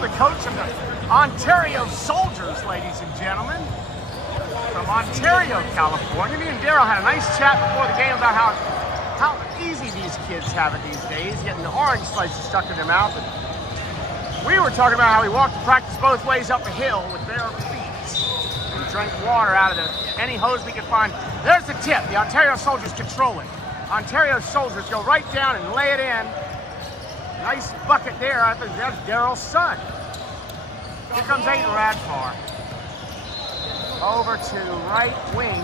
the coach of the Ontario Soldiers, ladies and gentlemen. From Ontario, California. Me and Daryl had a nice chat before the game about how easy these kids have it these days, getting the orange slices stuck in their mouth. And we were talking about how we walked to practice both ways up a hill with bare feet and drank water out of any hose we could find. There's the tip. The Ontario Soldiers control it. Ontario Soldiers go right down and lay it in. Nice bucket there. I think that's Daryl's son. Here comes Aiden Radfar. Over to right wing,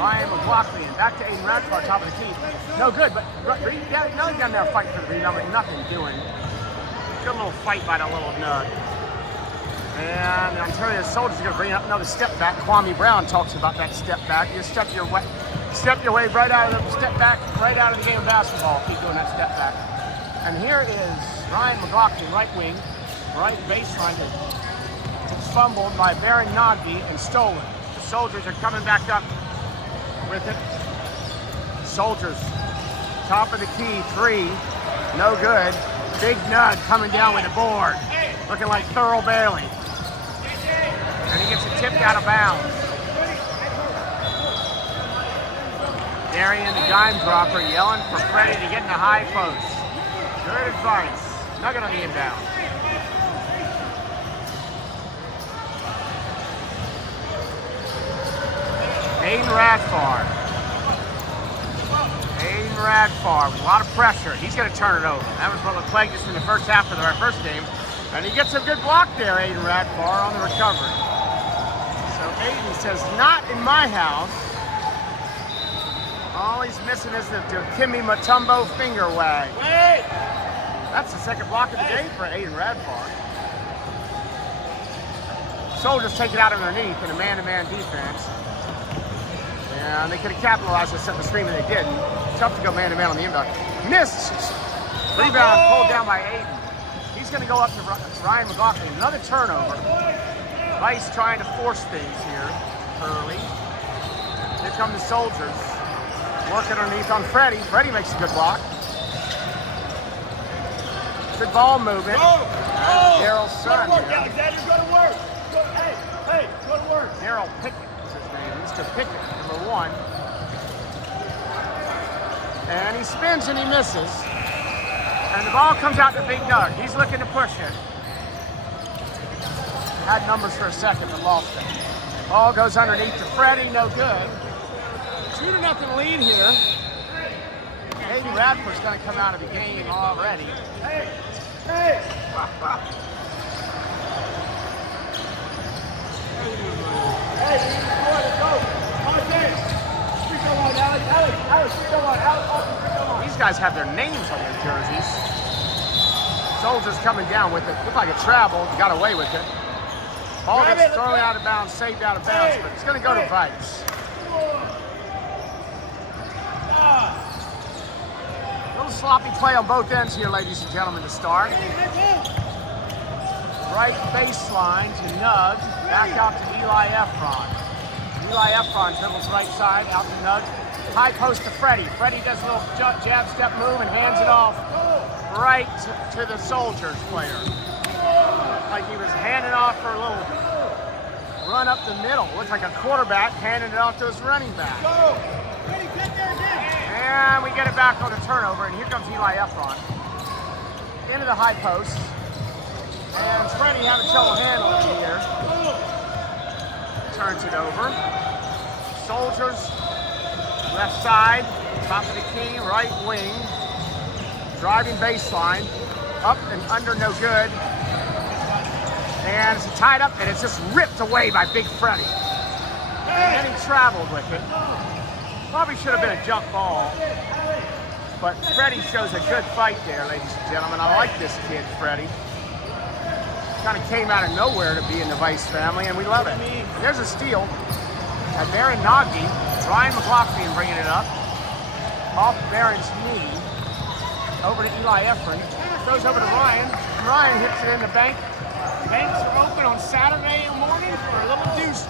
Ryan Maghakian. Back to Aiden Radfar, top of the key. No good, but now he's got there fighting for the rebound, but nothing doing. Good little fight by the little nug. And the Ontario Soldiers are going to bring up another step back. Kwame Brown talks about that step back. You step your way right out of the step back, right out of the game of basketball. Keep doing that step back. And here is Ryan Maghakian, right wing, right baseline. It's fumbled by Naghdi and stolen. The Soldiers are coming back up with it. Soldiers, top of the key, three, no good. Big Nug coming down with the board, looking like Thurl Bailey. And he gets it tipped out of bounds. Darian, the dime dropper, yelling for Freddy to get in the high post. Good advice. Nugget on the inbound. Aiden Radfar. Aiden Radfar with a lot of pressure. He's going to turn it over. That was what plagued us in the first half of our first game. And he gets a good block there, Aiden Radfar, on the recovery. So Aiden says, not in my house. All he's missing is the Kimmy Mutombo finger wag. Wait! That's the second block of the game for Aiden Radfar. Soldiers take it out underneath in a man-to-man defense. And they could have capitalized on setting the screen, and they didn't. Tough to go man-to-man on the inbound. Missed! Rebound pulled down by Aiden. He's going to go up to Ryan Maghakian. Another turnover. Vice trying to force things here early. Here come the Soldiers. Working underneath on Freddy. Freddy makes a good block. Good ball movement. Daryl's son. Go to work, Alexander. Go to work. Hey, go to work. Daryl Pickett is his name. Mr. Pickett, number 1. And he spins and he misses. And the ball comes out to Big Nug. He's looking to push it. Had numbers for a second, but lost it. Ball goes underneath to Freddy. No good. 2-0 lead here. Aiden Radfar's going to come out of the game already. Hey! Hey, these guys have their names on their jerseys. Soldiers coming down with it. Looked like it traveled, got away with it. Ball gets thrown out of bounds, saved out of bounds, but it's going to go to Vice. Little sloppy play on both ends here, ladies and gentlemen, to start. Right baseline to Nug, back out to Eli Efron. Eli Efron dribbles right side, out to Nug. High post to Freddy. Freddy does a little jab step move and hands it off right to the Soldiers player. Like he was handing off for a little run up the middle. Looks like a quarterback handing it off to his running back. And we get it back on a turnover, and here comes Eli Efron. Into the high post. And Freddy having trouble handling it here. Turns it over. Soldiers, left side, top of the key, right wing. Driving baseline. Up and under, no good. And it's tied up, and it's just ripped away by Big Freddy. And then he traveled with it. Probably should have been a jump ball. But Freddy shows a good fight there, ladies and gentlemen. I like this kid, Freddy. Kind of came out of nowhere to be in the Vice family, and we love it. There's a steal. And Baron Naghdi, Ryan Maghakian bringing it up. Off Baron's knee. Over to Eli Efron. Goes over to Ryan. Ryan hits it in the bank. Banks are open on Saturday morning for a little deuce.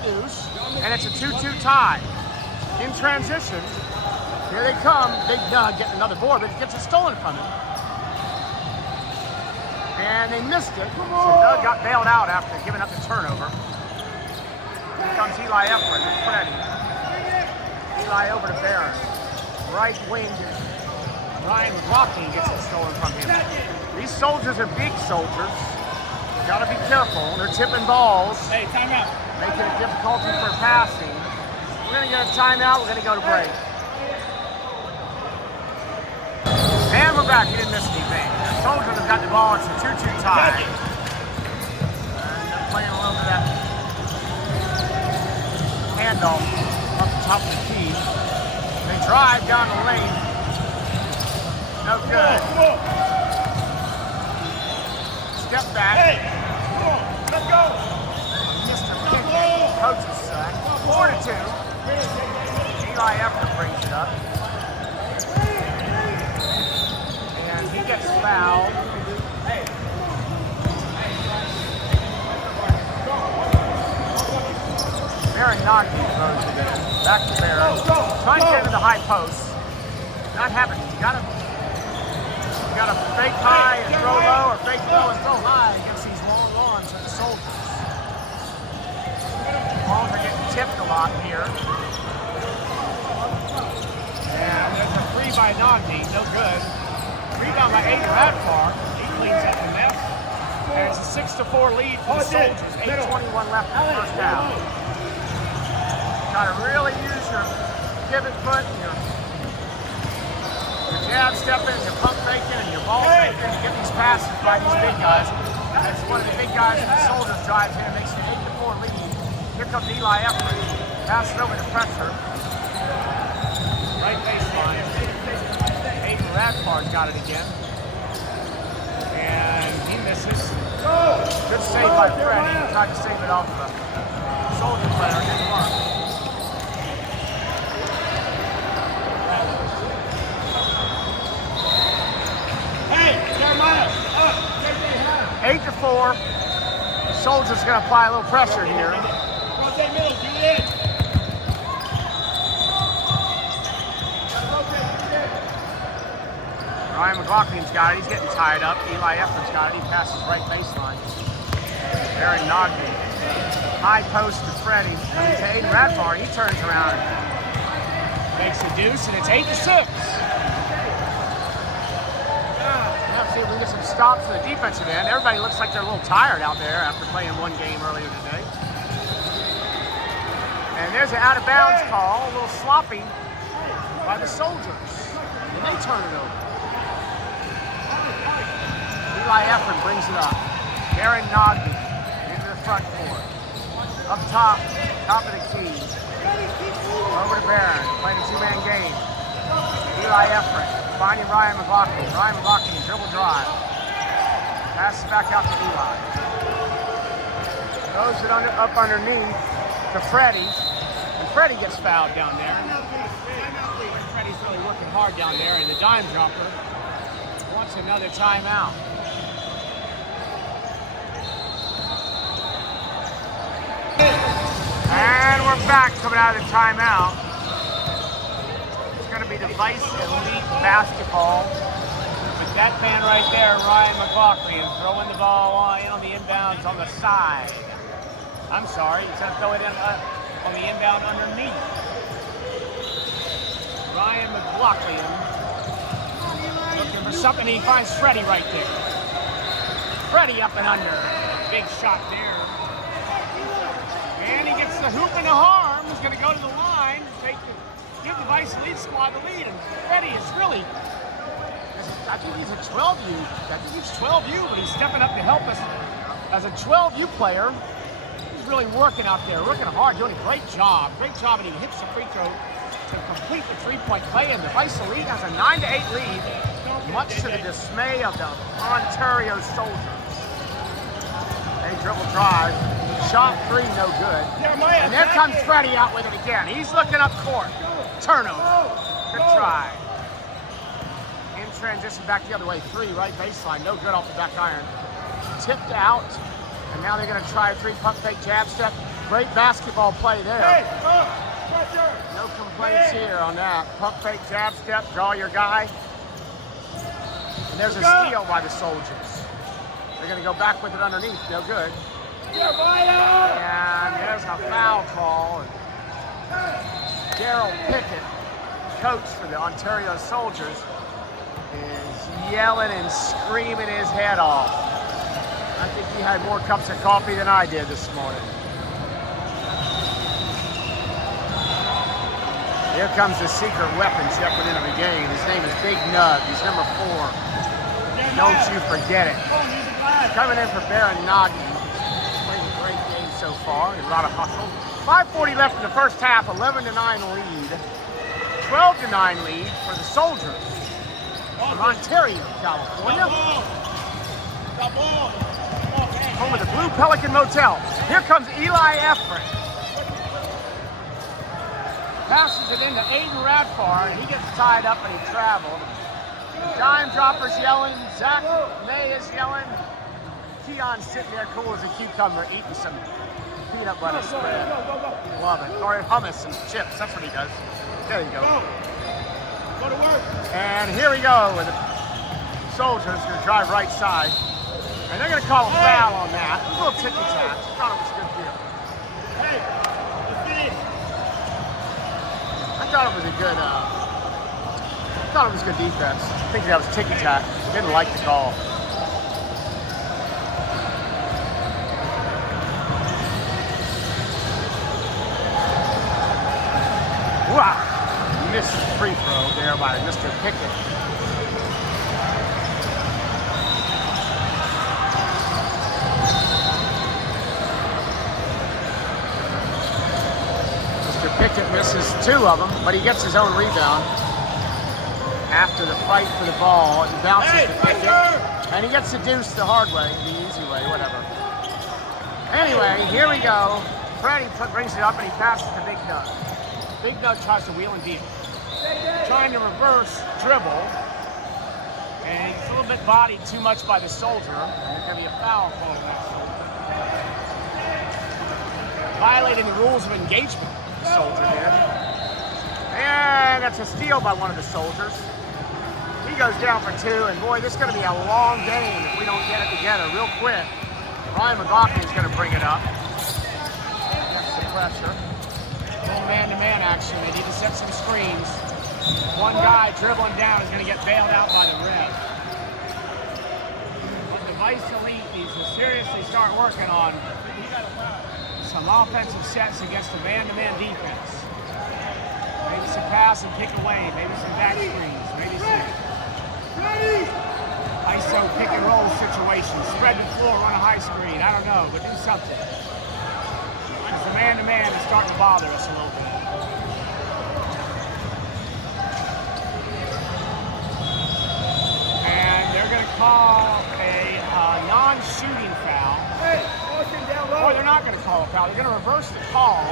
And it's a 2-2 tie. In transition, here they come. Big Nug getting another board, but he gets it stolen from him. And they missed it. So Doug got bailed out after giving up the turnover. Here comes Eli Efron and Freddy. Eli over to Barron. Right wing. Ryan Maghakian gets it stolen from him. These soldiers are big soldiers. Gotta be careful. They're tipping balls. Hey, timeout. Making it difficulty for passing. We're gonna get a timeout. We're gonna go to break. And we're back. You didn't miss anything. The soldiers have got the ball. It's a 2-2 tie. And they're playing a little bit of that handoff up the top of the key. They drive down the lane. No good. Step back. Hey, come on, let's go. Mr. Pickett, coach's son. 4-2. Eli Efron brings it up. And he gets fouled. Naghdi throws it in. Back to Barron. Trying to get into the high post. Not happening. You gotta fake high and throw low, or fake low and throw high against these long arms of the soldiers. Balls are getting tipped a lot here. And there's a free by Naghdi, no good. Rebound by Aiden Radfar. He cleans it from left. And it's a 6-4 lead for the soldiers. 8:21 left in the first half. Gotta really use your pivot foot and your jab stepping, your pump faking, and your ball faking to get these passes by these big guys. That's one of the big guys in the soldiers drives in and makes it an 8-4 lead. Here comes Eli Efron. Pass it over to pressure. Right baseline. Aiden Radfar's got it again. And he misses. Good save by Freddy. He tried to save it off the soldier player. It didn't work. Hey, Jeremiah, 8-4. The soldiers going to apply a little pressure here. rotate middle, get it in. Ryan Maghakian's got it. He's getting tied up. Eli Efron's got it. He passes right baseline. Aaron Naghdi. High post to Freddy. To Aiden Radfar. He turns around and makes a deuce, and it's 8-6. Let's see if we can get some stops for the defensive end. Everybody looks like they're a little tired out there after playing one game earlier today. And there's an out-of-bounds call, a little sloppy by the soldiers. And they turn it over. Eli Efron brings it up. Aaron Naghdi into the front court. Up top of the key. Over to Barron, playing a two-man game. Eli Efron finding Ryan Maghakian. Ryan Maghakian, dribble drive. Passes back out to Eli. Throws it up underneath to Freddy. And Freddy gets fouled down there. Freddy's really working hard down there, and the dime dropper wants another timeout. And we're back coming out of the timeout. It's going to be the Vice Elite Basketball. With that man right there, Ryan Maghakian, throwing the ball in on the inbounds on the side. I'm sorry, he's going to throw it in on the inbound underneath. Ryan Maghakian looking for something. He finds Freddy right there. Freddy up and under. Big shot there. And he gets the hoop and the harm. He's going to go to the line, give the Vice Elite squad the lead. And Freddy is really, I think he's a 12U. I think he's 12U, but he's stepping up to help us as a 12U player. He's really working out there, working hard, doing a great job. Great job, and he hits the free throw to complete the three-point play. And the Vice Elite has a 9-8 lead, much to the dismay of the Ontario Soldiers. They dribble drive. Shot three, no good. And there comes Freddy out with it again. He's looking up court. Turnover. Good try. In transition back the other way. Three, right baseline. No good off the back iron. Tipped out. And now they're going to try a three pump fake jab step. Great basketball play there. No complaints here on that. Pump fake jab step. Draw your guy. And there's a steal by the Soldiers. They're going to go back with it underneath. No good. Yeah, And there's a foul call. Daryl Pickett, coach for the Ontario Soldiers, is yelling and screaming his head off. I think he had more cups of coffee than I did this morning. Here comes the secret weapon checking into the game. His name is Big Nug. He's number 4. Don't you forget it. Coming in for Baron Naghdi. Playing a great game so far. A lot of hustle. 5:40 left in the first half. 11-9 lead. 12-9 lead for the Soldiers from Ontario, California. Home of the Blue Pelican Motel. Here comes Eli Efron. Passes it into Aiden Radfar, and he gets tied up and he traveled. Dime dropper's yelling. Zach May is yelling. Keon's sitting there cool as a cucumber eating some peanut butter spread. Love it. Or hummus and chips. That's what he does. There you go. Go to work. And here we go with the Soldiers going to drive right side. And they're going to call a foul on that. A little ticky-tack. I thought it was a good deal. Hey, let's finish. I thought it was a good, good defense. I think that was ticky-tack. Didn't like the call. Wow! Missed the free throw there by Mr. Pickett. Pickett misses 2 of them, but he gets his own rebound after the fight for the ball. He bounces to Pickett, and he gets seduced the hard way, the easy way, whatever. Anyway, here we go. Freddy brings it up, and he passes to Big Nug. Big Nug tries to wheel and deal. Trying to reverse dribble, and he's a little bit bodied too much by the Soldier. There's going to be a foul called on that. Violating the rules of engagement. Soldier did. And that's a steal by one of the Soldiers. He goes down for 2, and boy, this is going to be a long game if we don't get it together real quick. Ryan Maghakian is going to bring it up. That's the pressure. A little man-to-man action. They need to set some screens. One guy dribbling down is going to get bailed out by the ref. But the Vice Elite needs to seriously start working on some offensive sets against a man-to-man defense. Maybe some pass and kick away, maybe some back screens, maybe some ISO pick and roll situations, spread the floor, run a high screen, I don't know, but do something. Because the man-to-man is starting to bother us a little bit. And they're going to call a non-shooting foul. Or they're not going to call a foul. They're going to reverse the call.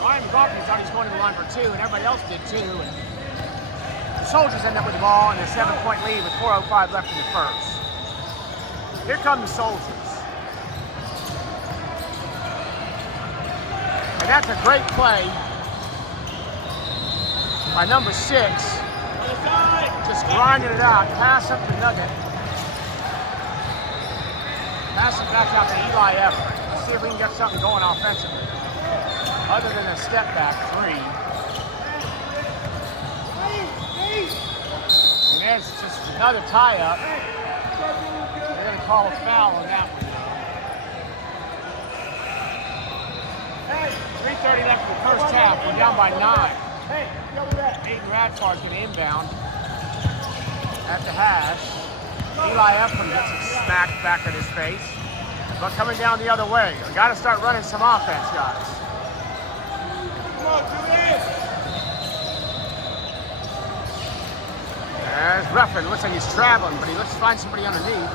Ryan Maghakian thought he was going to the line for 2, and everybody else did too. And the Soldiers end up with the ball and a 7-point lead with 4:05 left in the first. Here come the Soldiers. And that's a great play by number 6. Just grinding it out. Pass up to Nugget. Pass it back out to Eli Efron. Let's see if we can get something going offensively. Other than a step back 3. And there's just another tie-up. They're going to call a foul on that one. 3:30 left in the first half. We're down by 9. Aiden Radfar is going to inbound at the hash. Eli Efron gets it smacked back at his face. But coming down the other way. We got to start running some offense, guys. Come on, do this. There's Ruffin. Looks like he's traveling, but he looks to find somebody underneath.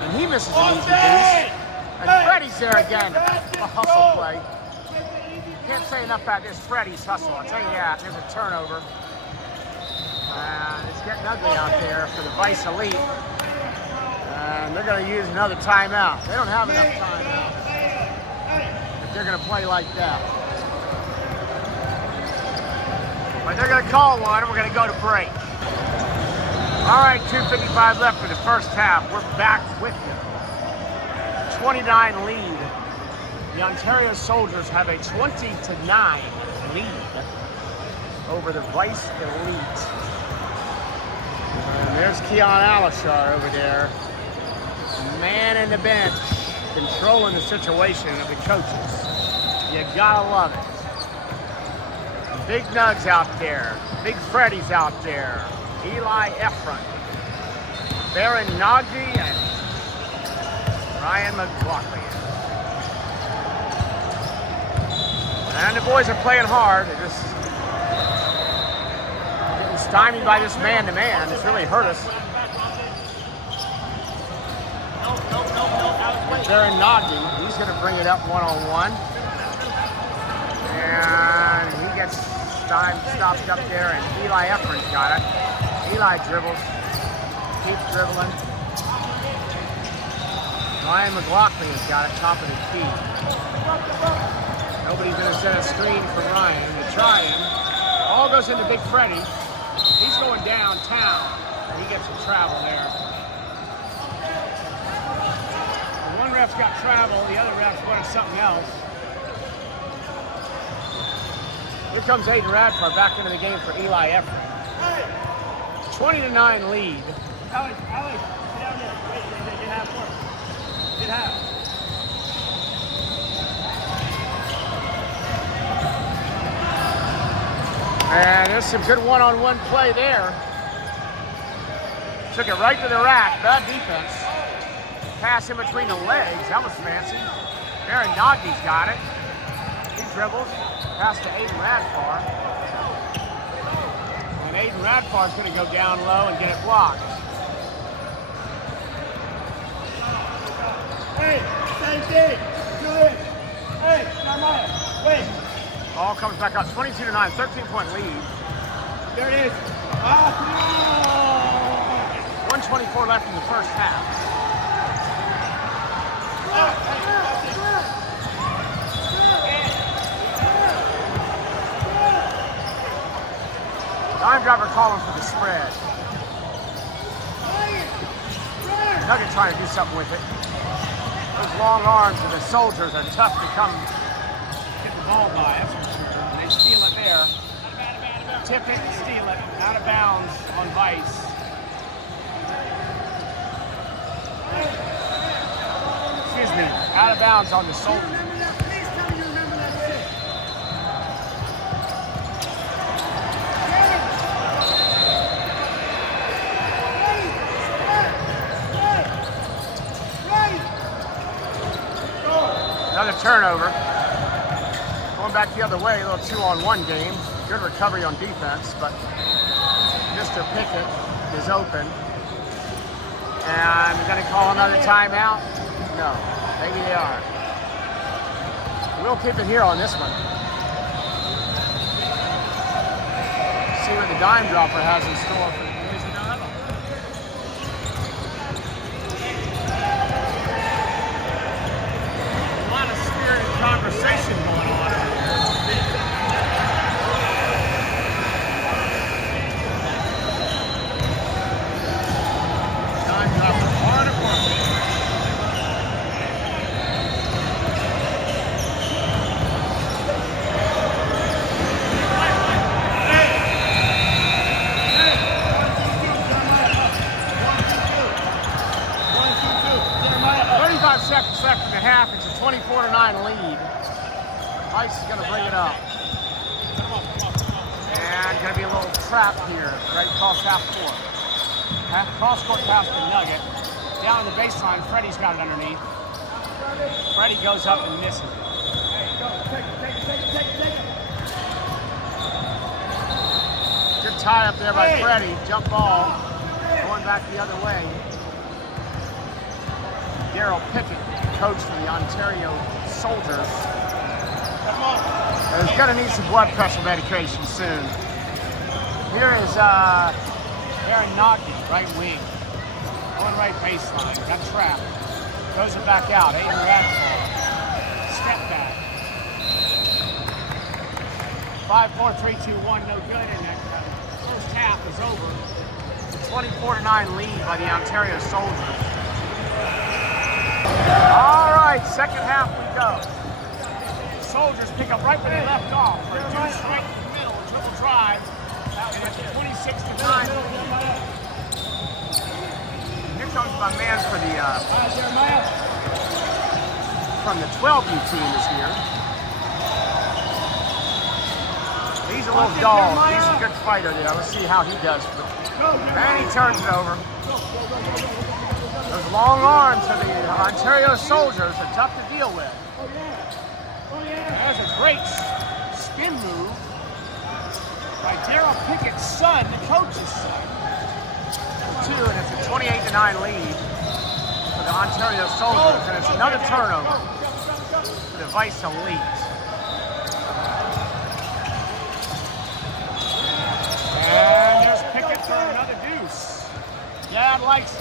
And he misses an easy deuce. And Freddy's there again. A hustle play. Can't say enough about this Freddy's hustle. I'll tell you that. There's a turnover. And it's getting ugly out there for the Vice Elite. And they're going to use another timeout. They don't have enough timeout if they're going to play like that. But they're going to call one, and we're going to go to break. All right, 2:55 left for the first half. We're back with you. 20-9 lead. The Ontario Soldiers have a 20-9 lead over the Vice Elite. And there's Keon Alishar over there, man in the bench, controlling the situation of the coaches. You gotta love it. Big Nugs out there, Big Freddy's out there, Eli Efron, Baron Naghdi, and Ryan Maghakian. And the boys are playing hard. They're just getting stymied by this man-to-man. It's really hurt us. Baron Naghdi, he's going to bring it up one-on-one. And he gets stopped up there, and Eli Efron's got it. Eli dribbles, keeps dribbling. Ryan Maghakian's got it, top of the key. Nobody's going to set a screen for Ryan. They're trying. All goes into Big Freddy. He's going downtown. He gets some travel there. One ref's got travel, the other ref's wanted something else. Here comes Aiden Radfar back into the game for Eli Efron. 20-9 lead. Alex, get down there. Wait, they have work. Get half. And there's some good one-on-one play there. Took it right to the rack. Bad defense. Pass in between the legs. That was fancy. Baron Naghdi's got it. He dribbles. Pass to Aiden Radfar. And Aiden Radfar's going to go down low and get it blocked. Hey, same thing. Good. Hey, Jeremiah, wait. Ball comes back up. 22-9, 13-point lead. There it is. 1:24 left in the first half. Dime driver calling for the spread. Nugget trying to do something with it. Those long arms of the Soldiers are tough to come get the ball by. That's for sure. They steal it there. Tip it and steal it. Out of bounds on Vice. Excuse me. Out of bounds on the Soldiers. Another turnover. Going back the other way, a little 2-on-1 game. Good recovery on defense, but Mr. Pickett is open. And they're going to call another timeout? No, maybe they are. We'll keep it here on this one. See what the dime dropper has in store for conversation going on over here. Dime dropper hard at work. Seconds left in the half. It's a 24-9 lead. Vice is going to bring it up. And going to be a little trap here. Right across half court. Cross court pass to Nugget. Down the baseline, Freddy's got it underneath. Freddy goes up and misses it. Good tie up there by Freddy. Jump ball. Going back the other way. Daryl Pickett, coach for the Ontario Soldiers, is going to need some blood pressure medication soon. Here is Baron Naghdi, right wing. Going right baseline. Got trapped. Throws it back out. Aiden Radfar. Step back. 5, 4, 3, 2, 1. No good. And that first half is over. It's a 24-9 lead by the Ontario Soldiers. All right, second half we go. Soldiers pick up right where they left off. Reduce right in the middle, triple drive, and it's 26-9. Here comes my man for the from the 12U team is here. He's a little dog. He's a good fighter there. Let's see how he does. And he turns it over. Those long arms of the Ontario Soldiers are tough to deal with. That's a great spin move by Daryl Pickett's son, the coach's son. 2, and it's a 28-9 lead for the Ontario Soldiers, and it's another turnover for the Vice Elite. And there's Pickett for another deuce. Dad likes it.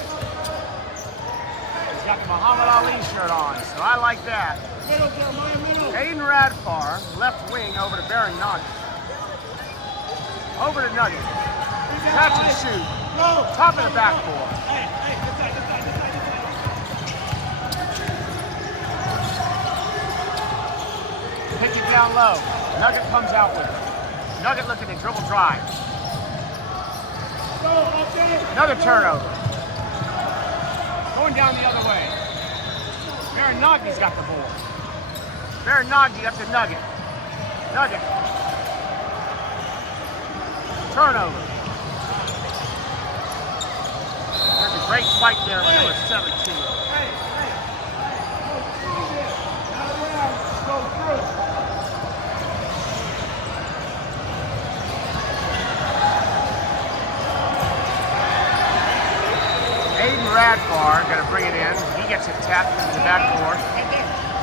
He's got the Muhammad Ali shirt on, so I like that. Aiden Radfar, left wing over to Naghdi. Over to Nugget. Catch and shoot. Top of the backboard. Pick it down low. Nugget comes out with it. Nugget looking to dribble drive. Another turnover. Going down the other way. Naghdi's got the ball. Naghdi up to Nugget. Nugget. Turnover. There's a great fight there with number 17. Aiden Radfar going to bring it in. He gets it tapped into the backboard.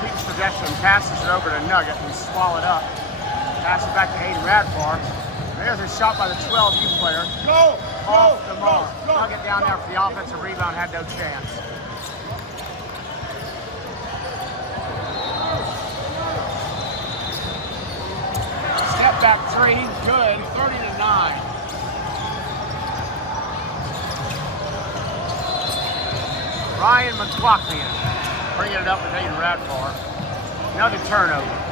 Keeps possession, passes it over to Nugget and swallow it up. Pass it back to Aiden Radfar. There's a shot by the 12U player. Go! Off the mark. Nugget down there for the offensive rebound, had no chance. Step back 3, good, 30-9. Ryan Maghakian bringing it up with Aiden Radfar. Another turnover.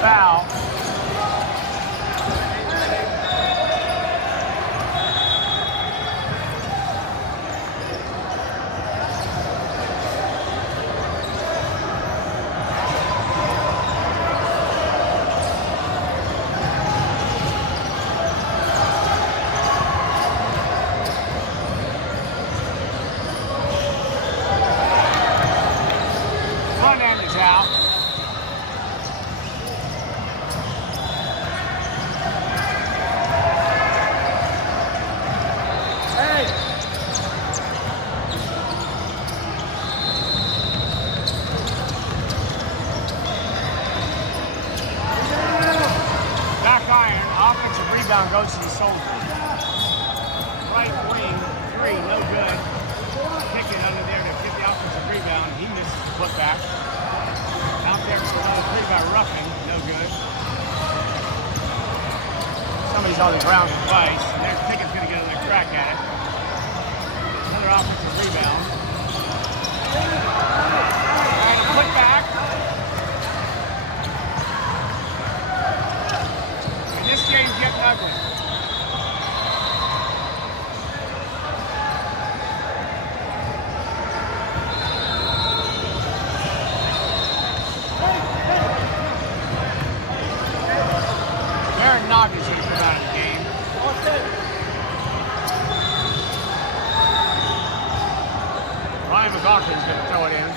Foul. Front end is out. Offensive rebound goes to the Soldiers. Right wing, 3, no good. Pickett under there to get the offensive rebound. He misses the putback. Out there for another 3 by roughing, no good. Somebody's on the ground with Vice, and there's Pickett's going to get another crack at it. Another offensive rebound. And a putback. This game's getting ugly. Naghdi's going to come out of the game. Ryan Maghakian's going to throw it in.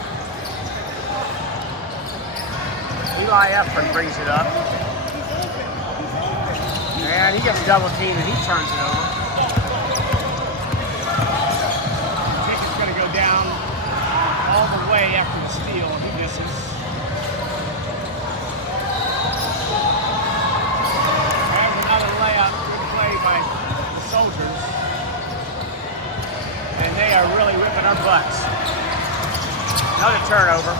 Eli Efron brings it up. And he gets double teamed and he turns it over. Pickett's going to go down all the way after the steal. He misses. There's another layup. Good play by the Soldiers. And they are really whipping our butts. Another turnover.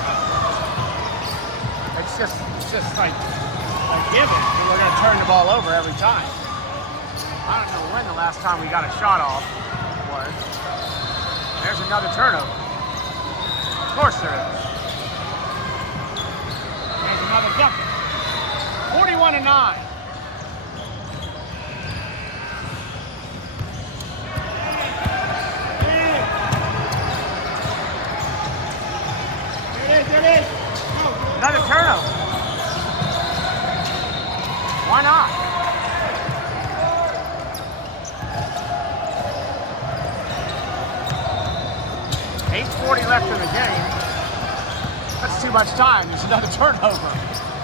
It's just like a given that we're going to turn the ball over every time. I don't know when the last time we got a shot off was. There's another turnover. Of course there is. There's another bucket. 41-9. Another turnover. Why not? 8:40 left in the game. That's too much time. There's another turnover.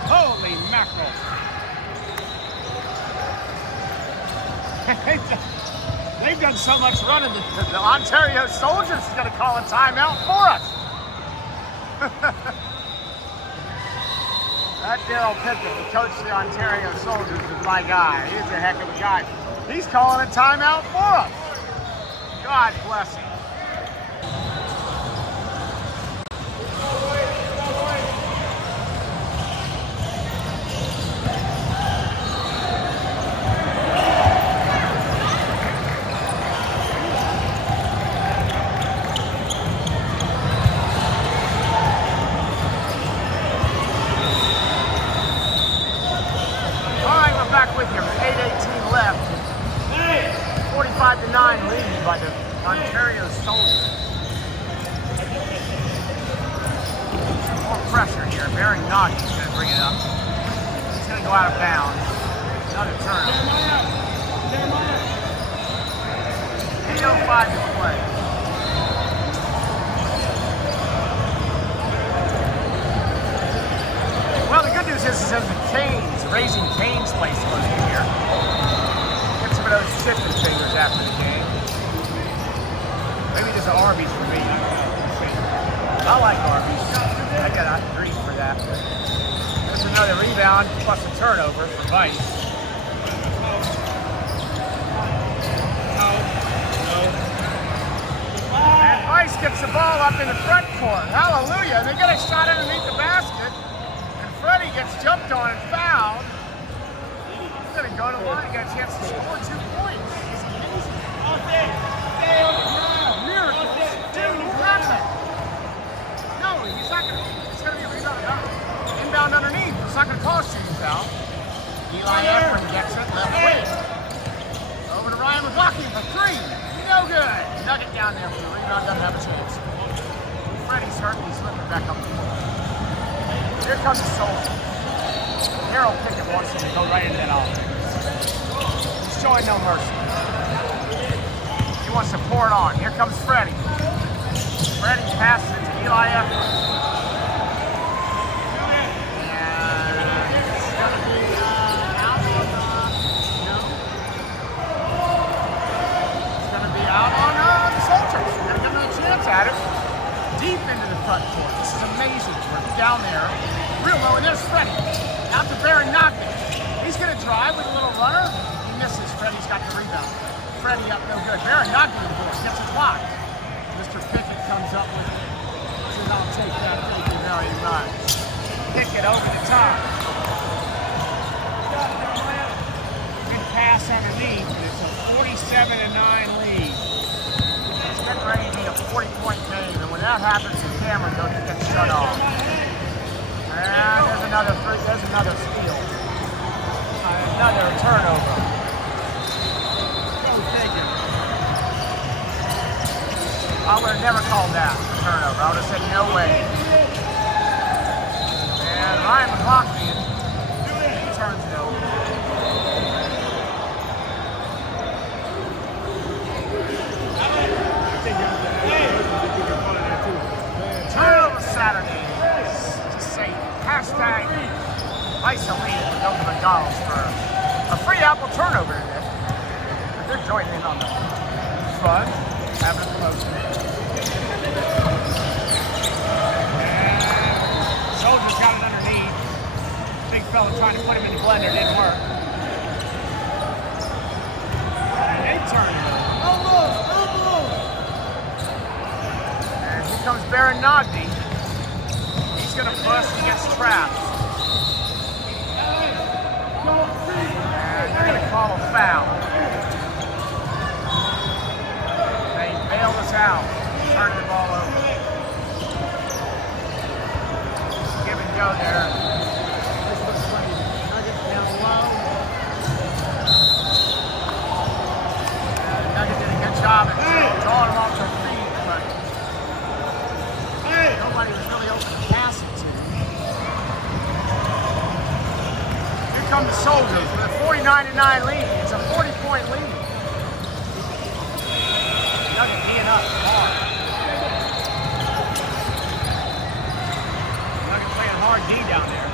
Holy mackerel. They've done so much running that the Ontario Soldiers is going to call a timeout for us. That Daryl Pickett, the coach of the Ontario Soldiers, is my guy. He's a heck of a guy. He's calling a timeout for us. God bless him. With you, 8:18 left. 45-9 lead by the Ontario Soldiers. Some more pressure here. Naghdi is going to bring it up. He's going to go out of bounds. Another turnover. 8:05 to play. Well, the good news is there's a Raising Cane's place close to here. Get some of those chicken fingers after the game. Maybe there's an Arby's for me. I like Arby's. I got grief for that. There's another rebound plus a turnover for Vice. And Vice gets the ball up in the front court. Hallelujah. They get a shot underneath the basket. Freddy gets jumped on and fouled. He's going to go to the line and get a chance to score 2 points. He's amazing. Miracle. Dude, who happened? No, he's not going to. It's going to be a rebound. Inbound underneath. It's not going to call a shooting foul. Eli Efron gets it left wing. Over to Maghakian for 3. No good. Nugget down there for the rebound. Doesn't have a chance. Freddy's hurt. He's slipping back up the floor. Here comes the Soldiers. Harold Pickett wants him to go right into that offense. He's showing no mercy. He wants to pour it on. Here comes Freddy. Freddy passes it to Eli Efron. And it's going to be out on It's going to be out on the Soldiers. They're going to give him a chance at it. Deep into the front court. This is amazing. We're down there, real low, and there's Freddy. Out to Naghdi. He's going to drive with a little runner. He misses. Freddy's got the rebound. Freddy up no good. Naghdi the board gets it blocked. Mr. Pickett comes up with it. Says, I'll take that. Thank you very much. Pickett over the top. Good pass underneath. It's a 47-9 lead. Getting ready to be a 40-point game, and when that happens, the camera gets shut off. And there's another steal. Another turnover. Go figure. I would have never called that a turnover. I would have said no way. And Maghakian turns it over. Turnover Saturday. Just say hashtag isolated to go to McDonald's for a free apple turnover today. They're joining in on the fun, having a promotion. And Soldiers got it underneath. Big fella trying to put him in the blender, didn't work. And they turn it over. Comes Naghdi. He's going to push. He gets trapped. And they're going to call a foul. They bailed us out. turning the ball over. Give and go there. This looks funny. Nugget down low. Nugget did a good job at drawing them off their feet, but nobody was really open to pass it to. Here come the Soldiers with a 49-9 lead. It's a 40-point lead. Nugget being up hard. Nugget playing hard D down there.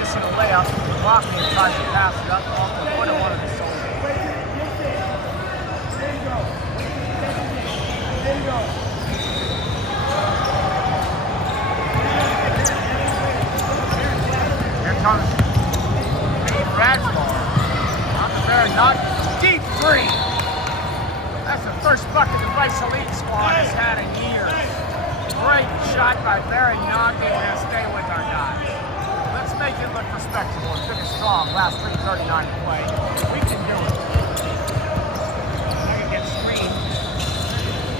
Missing a layup. Maghakian tries to pass it up off the foot of one of the Soldiers. There you go. Here comes Aiden Radfar. On the very Naghdi. Deep three. That's the first bucket the Vice Elite squad has had in years. Great shot by Barry Naghdi. We're going to stay with our guys. Let's make it look respectable. It took us strong. Last 3:39 to play. We can do it. Nugget gets screened.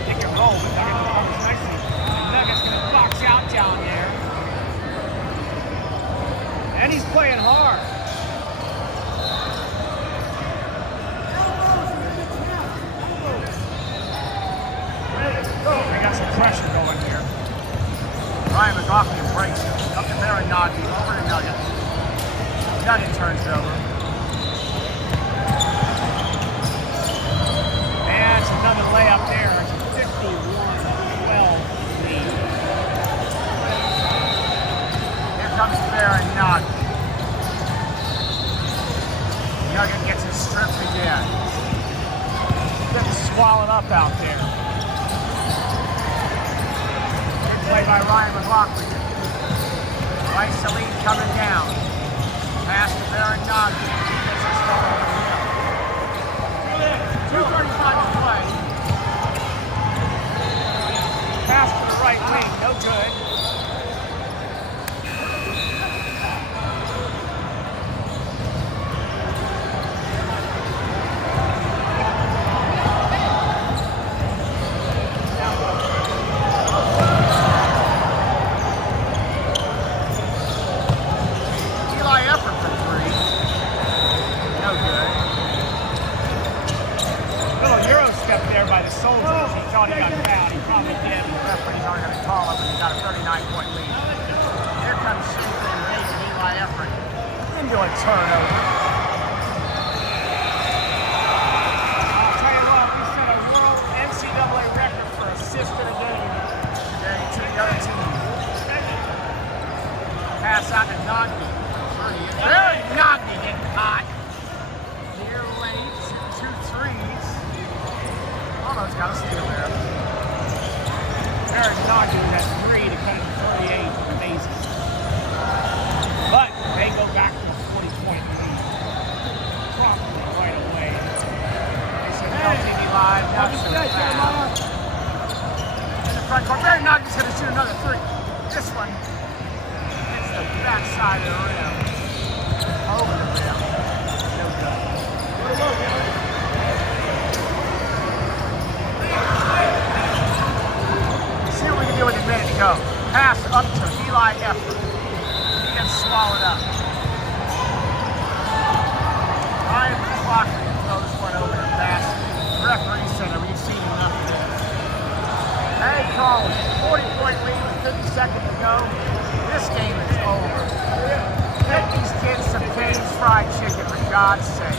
Pick and roll, but Nugget rolls nicely. And Nugget's going to box out down there. And he's playing hard. They got some pressure going here. Maghakian breaks it. Up to there and Naghdi. Over to Nugget. Nugget turns it over. And it's another layup there. It's a 51-12 lead. Here comes Barry Naghdi. Nugget gets his strip again. Getting swallowed up out there. Play by Maghakian. Vice Elite coming down. Pass to Baron Naghdi. 2:35 to play. Pass to the right wing, no good. Eli Efron for three. No good. Little Euro step there by the Soldiers. He thought he got fouled. He probably did. The referees aren't going to call him, but he got a 39-point lead. Here comes Super Invasion Eli Efron into a turnover. I'll tell you what, we set a world NCAA record for assists in a game today to the other team. Pass out to Naghdi. Very Naghdi getting hot. Here late, 2 threes. Almost got a steal there. Very Naghdi with that 3 to cut it to 38. Amazing. But they go back to a 40-point lead. Promptly right away. They said no TV live, no foul. In the front court, Very Naghdi's going to shoot another 3. This one hits the backside of the rim. Over the rim. No good. See what we can do with a minute to go. Pass up to Eli Efron. He gets swallowed up. Maghakian throws one over the basket. Referee center, we've seen enough of this. Hey, Colin, 40-point lead with 50 seconds to go. This game is over. Get these kids some Kenny's fried chicken, for God's sakes.